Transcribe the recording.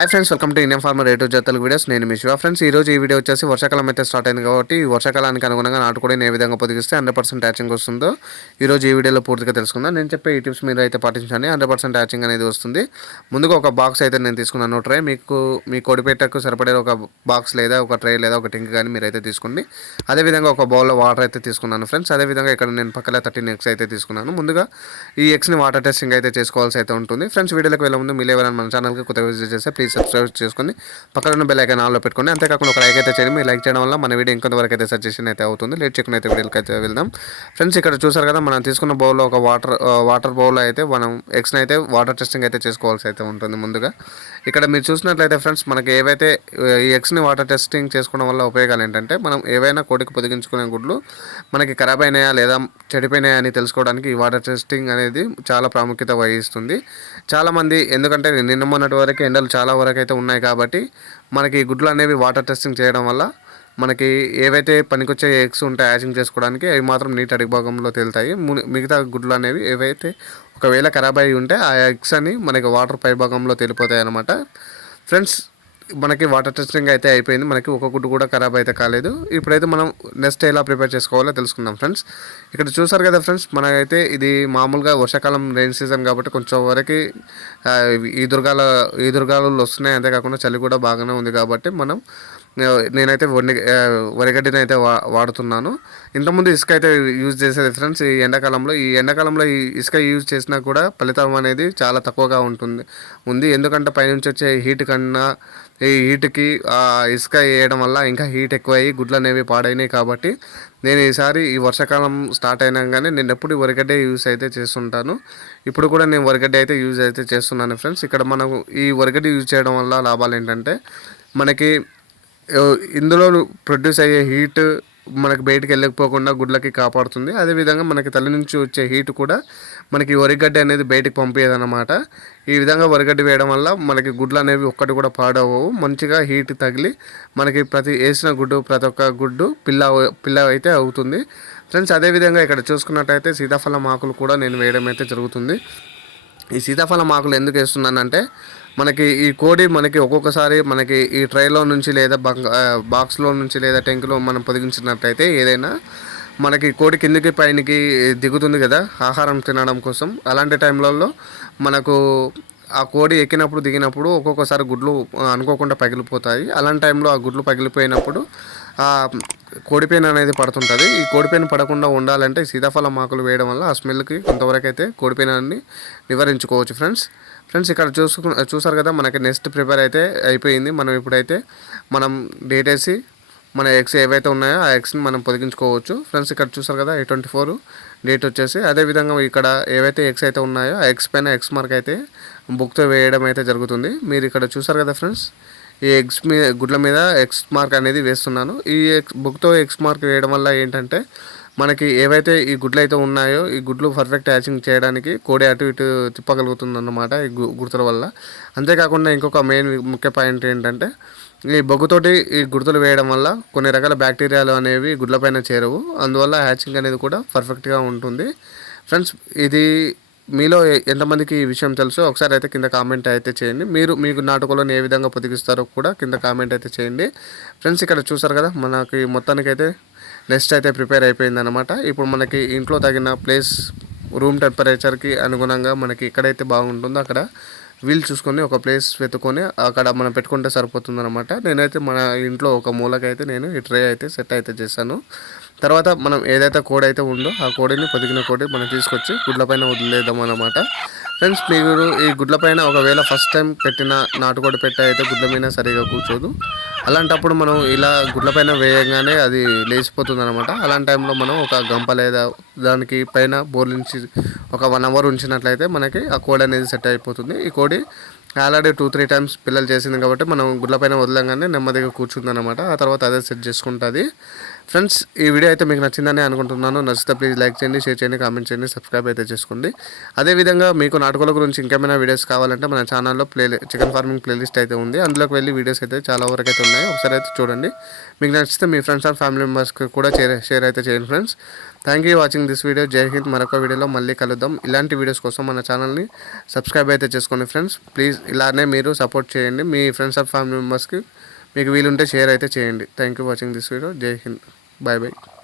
Hi friends, welcome to Indian farmer rate Telugu videos. నేను మీ Shiva. Friends, ఈ రోజు ఈ వీడియో వచ్చేసి వర్షాకాలం అయితే స్టార్ట్ అయింది కాబట్టి ఈ వర్షాకాలానికి అనుగుణంగా నాటుకోడిని ఏ విధంగా పొదిగిస్తే 100% హ్యాచింగ్ వస్తుందో ఈ రోజు ఈ వీడియోలో పూర్తిగా తెలుసుకుందాం. నేను చెప్పే ఈ టిప్స్ మీరు అయితే పాటించండి, 100% హ్యాచింగ్ అనేది వస్తుంది. ముందుగా ఒక బాక్స్ అయితే నేను తీసుకున్నాను. ట్రే మీకు మీ కోడిపేటకు సరిపడే ఒక బాక్స్ లేదా ఒక ట్రే లేదా ఒక టింక్ కానీ మీరు అయితే తీసుకోండి. అదేవిధంగా ఒక బౌల్లో వాటర్ అయితే తీసుకున్నాను ఫ్రెండ్స్. అదేవిధంగా ఇక్కడ నేను పక్కన 13 ఎగ్స్ అయితే తీసుకున్నాను. ముందుగా ఈ ఎగ్స్ని వాటర్ టెస్టింగ్ అయితే చేసుకోవాల్సి అయితే ఉంటుంది ఫ్రెండ్స్. వీడియోకి వెళ్ళే ముందు మీరు ఎవరైనా మన ఛానల్కి కొత్తగా విజిట్ చేస్తే ప్లీజ్ సబ్స్క్రైబ్ చేసుకొని పక్కన ఉన్న బెల్ ఐకాన్ ఆన్లో పెట్టుకోండి. అంతేకాకుండా ఒక లైక్ అయితే చేయండి. మీరు లైక్ చేయడం వల్ల మన వీడియో ఇంకొంతవరకు అయితే సజెషన్ అయితే అవుతుంది. లేట్ చేయకుండా అయితే వీడియోకి అయితే వెళ్దాం ఫ్రెండ్స్. ఇక్కడ చూసారు కదా, మనం తీసుకున్న బౌల్లో ఒక వాటర్ బౌల్లో అయితే మనం ఎగ్స్ని అయితే వాటర్ టెస్టింగ్ అయితే చేసుకోవాల్సి అయితే ఉంటుంది. ముందుగా ఇక్కడ మీరు చూసినట్లయితే ఫ్రెండ్స్, మనకి ఏవైతే ఈ ఎగ్స్ని వాటర్ టెస్టింగ్ చేసుకోవడం వల్ల ఉపయోగాలు ఏంటంటే, మనం ఏవైనా కోడికి పొదిగించుకునే గుడ్లు మనకి ఖరాబ్ అయినాయా లేదా చెడిపోయినాయా అని తెలుసుకోవడానికి ఈ వాటర్ టెస్టింగ్ అనేది చాలా ప్రాముఖ్యత వహిస్తుంది. చాలామంది ఎందుకంటే నిన్న మొన్నటి వరకు ఎండలు చాలా వరకు అయితే ఉన్నాయి కాబట్టి మనకి గుడ్లు అనేవి వాటర్ టెస్టింగ్ చేయడం వల్ల మనకి ఏవైతే పనికొచ్చే ఎగ్స్ ఉంటాయి హ్యాచింగ్ చేసుకోవడానికి అవి మాత్రం నీటి అడుగు భాగంలో తేలుతాయి. మిగతా గుడ్లు అనేవి ఏవైతే ఒకవేళ ఖరాబ్ అయి ఉంటే ఆ ఎగ్స్ అని మనకి వాటర్ పై భాగంలో తేలిపోతాయి అన్నమాట ఫ్రెండ్స్. మనకి వాటర్ టెస్టింగ్ అయితే అయిపోయింది. మనకి ఒక గుడ్డు కూడా ఖరాబ్ అయితే కాలేదు. ఇప్పుడైతే మనం నెక్స్ట్ ఎలా ప్రిపేర్ చేసుకోవాలో తెలుసుకుందాం ఫ్రెండ్స్. ఇక్కడ చూసారు కదా ఫ్రెండ్స్, మనకైతే ఇది మామూలుగా వర్షాకాలం రెయిన్ సీజన్ కాబట్టి కొంచెం వరకు ఈ దుర్గాలు వస్తున్నాయి. అంతేకాకుండా చలి కూడా బాగానే ఉంది కాబట్టి నేనైతే వరిగడ్డిని అయితే వాడుతున్నాను. ఇంతకుముందు ఇసుక అయితే యూజ్ చేసేది ఫ్రెండ్స్. ఈ ఎండాకాలంలో ఈ ఇసుక యూజ్ చేసినా కూడా ఫలితం అనేది చాలా తక్కువగా ఉంది. ఎందుకంటే పైనుంచి వచ్చే హీట్ కన్నా ఈ హీట్కి ఇసుక వేయడం వల్ల ఇంకా హీట్ ఎక్కువయ్యి గుడ్లు అనేవి పాడైనాయి. కాబట్టి నేను ఈసారి ఈ వర్షాకాలం స్టార్ట్ అయినాగానే నేను ఎప్పుడు వరిగడ్డే యూజ్ అయితే చేస్తుంటాను. ఇప్పుడు కూడా నేను వరిగడ్డ అయితే యూజ్ అయితే చేస్తున్నాను ఫ్రెండ్స్. ఇక్కడ మనం ఈ వరిగడ్డ యూజ్ చేయడం వల్ల లాభాలు ఏంటంటే, మనకి ఇందులో ప్రొడ్యూస్ అయ్యే హీట్ మనకి బయటికి వెళ్ళకపోకుండా గుడ్లకి కాపాడుతుంది. అదేవిధంగా మనకి తల్లి నుంచి వచ్చే హీట్ కూడా మనకి వరిగడ్డి అనేది బయటికి పంపేదన్నమాట. ఈ విధంగా వరిగడ్డి వేయడం వల్ల మనకి గుడ్లు అనేవి ఒక్కటి కూడా పాడవవు. మంచిగా హీట్ తగిలి మనకి ప్రతి ఒక్క గుడ్డు పిల్ల అయితే అవుతుంది ఫ్రెండ్స్. అదేవిధంగా ఇక్కడ చూసుకున్నట్టయితే సీతాఫలం ఆకులు కూడా నేను వేయడం అయితే జరుగుతుంది. ఈ సీతాఫలం ఆకులు ఎందుకు వేస్తున్నానంటే, మనకి ఈ కోడి మనకి ఒక్కొక్కసారి మనకి ఈ ట్రైలో నుంచి లేదా బాక్స్లో నుంచి లేదా ట్యాంకులో మనం పొదిగించినట్టయితే ఏదైనా మనకి కోడి కిందికి పైనకి దిగుతుంది కదా ఆహారం తినడం కోసం. అలాంటి టైంలలో మనకు ఆ కోడి ఎక్కినప్పుడు దిగినప్పుడు ఒక్కొక్కసారి గుడ్లు అనుకోకుండా పగిలిపోతాయి. అలాంటి టైంలో ఆ గుడ్లు పగిలిపోయినప్పుడు ఆ కోడిపేను అనేది పడుతుంటుంది. ఈ కోడిపేను పడకుండా ఉండాలంటే సీతాఫలం ఆకులు వేయడం వల్ల ఆ స్మెల్కి కొంతవరకు అయితే కోడిపేనాన్ని నివారించుకోవచ్చు ఫ్రెండ్స్. ఇక్కడ చూసారు కదా, మనకి నెక్స్ట్ ప్రిపేర్ అయితే అయిపోయింది. మనం డేట్ వేసి మన ఎగ్స్ ఏవైతే ఉన్నాయో ఆ ఎగ్స్ని మనం పొదిగించుకోవచ్చు ఫ్రెండ్స్. ఇక్కడ చూసారు కదా, 24 డేట్ వచ్చేసి. అదేవిధంగా ఇక్కడ ఏవైతే ఎగ్స్ అయితే ఉన్నాయో ఆ ఎగ్స్ పైన ఎగ్స్ మార్క్ అయితే బుక్తో వేయడం అయితే జరుగుతుంది. మీరు ఇక్కడ చూసారు కదా ఫ్రెండ్స్, ఈ గుడ్ల మీద ఎగ్స్ మార్క్ అనేది వేస్తున్నాను. ఈ బుక్తో ఎగ్స్ మార్క్ వేయడం వల్ల ఏంటంటే, మనకి ఏవైతే ఈ గుడ్లు అయితే ఉన్నాయో ఈ గుడ్లు పర్ఫెక్ట్ హ్యాచింగ్ చేయడానికి కోడి అటు ఇటు తిప్పగలుగుతుంది అన్నమాట ఈ గుర్తుల వల్ల. అంతేకాకుండా ఇంకొక ముఖ్య పాయింట్ ఏంటంటే, ఈ బొగ్గుతోటి ఈ గుర్తులు వేయడం వల్ల కొన్ని రకాల బ్యాక్టీరియాలు అనేవి గుడ్లపైన చేరవు. అందువల్ల హ్యాచింగ్ అనేది కూడా పర్ఫెక్ట్గా ఉంటుంది ఫ్రెండ్స్. ఇది మీలో ఎంతమందికి ఈ విషయం తెలుసో ఒకసారి అయితే కింద కామెంట్ అయితే చేయండి. మీకు నాటుకోళ్ళని ఏ విధంగా పొదిగిస్తారో కూడా కింద కామెంట్ అయితే చేయండి ఫ్రెండ్స్. ఇక్కడ చూసారు కదా, మనకి మొత్తానికైతే నెక్స్ట్ అయితే ప్రిపేర్ అయిపోయిందనమాట. ఇప్పుడు మనకి ఇంట్లో తగిన ప్లేస్ రూమ్ టెంపరేచర్కి అనుగుణంగా మనకి ఎక్కడైతే బాగుంటుందో అక్కడ వీలు చూసుకొని ఒక ప్లేస్ వెతుకొని అక్కడ మనం పెట్టుకుంటే సరిపోతుందన్నమాట. నేనైతే మన ఇంట్లో ఒక మూలకైతే నేను ఈ ట్రే అయితే సెట్ అయితే చేశాను. తర్వాత మనం ఏదైతే కోడి అయితే ఉందో ఆ కోడిని పొదిగిన కోడి మనం తీసుకొచ్చి గుడ్లపైన వదిలేద్దాం అన్నమాట ఫ్రెండ్స్. మీరు ఈ గుడ్లపైన ఒకవేళ ఫస్ట్ టైం పెట్టిన నాటుకోడి పెట్ట అయితే గుడ్ల మీద సరిగా కూర్చోదు. అలాంటప్పుడు మనం ఇలా గుడ్లపైన వేయగానే అది లేచిపోతుంది అనమాట. అలాంటి టైంలో మనం ఒక గంప లేదా దానికి పైన బోర్లించి ఒక 1 అవర్ ఉంచినట్లయితే మనకి ఆ కోడి అనేది సెట్ అయిపోతుంది. ఈ కోడి ఆల్రెడీ 2-3 టైమ్స్ పిల్లలు చేసింది కాబట్టి మనం గుడ్లపైన వదలంగానే నెమ్మదిగా కూర్చుందనమాట. ఆ తర్వాత అదే సెట్ చేసుకుంటుంది ఫ్రెండ్స్. ఈ వీడియో అయితే మీకు నచ్చిందని అనుకుంటున్నాను. నచ్చితే ప్లీజ్ లైక్ చేయండి, షేర్ చేయండి, కామెంట్ చేయండి, సబ్స్క్రైబ్ అయితే చేసుకోండి. అదేవిధంగా మీకు నాటుకోళ్ళ గురించి ఇంకేమైనా వీడియోస్ కావాలంటే మన ఛానల్లో చికెన్ ఫార్మింగ్ ప్లేలిస్ట్ అయితే ఉంది. అందులోకి వెళ్ళి వీడియోస్ అయితే చాలా వరకు అయితే ఉన్నాయి. ఒకసారి అయితే చూడండి. మీకు నచ్చితే మీ ఫ్రెండ్స్ అండ్ ఫ్యామిలీ మెంబర్స్కి కూడా షేర్ అయితే చేయండి friends. Thank you watching this video. జై హింద్. మరొక వీడియోలో మళ్ళీ కలుద్దాం. ఇలాంటి వీడియోస్ కోసం మన ఛానల్ని సబ్స్క్రైబ్ అయితే చేసుకోండి ఫ్రెండ్స్. ప్లీజ్ ఇలానే మీరు సపోర్ట్ చేయండి. మీ ఫ్రెండ్స్ అండ్ ఫ్యామిలీ మెంబర్స్కి మీకు వీలుంటే షేర్ అయితే చేయండి. Thank you watching this video. జై హింద్. Bye bye.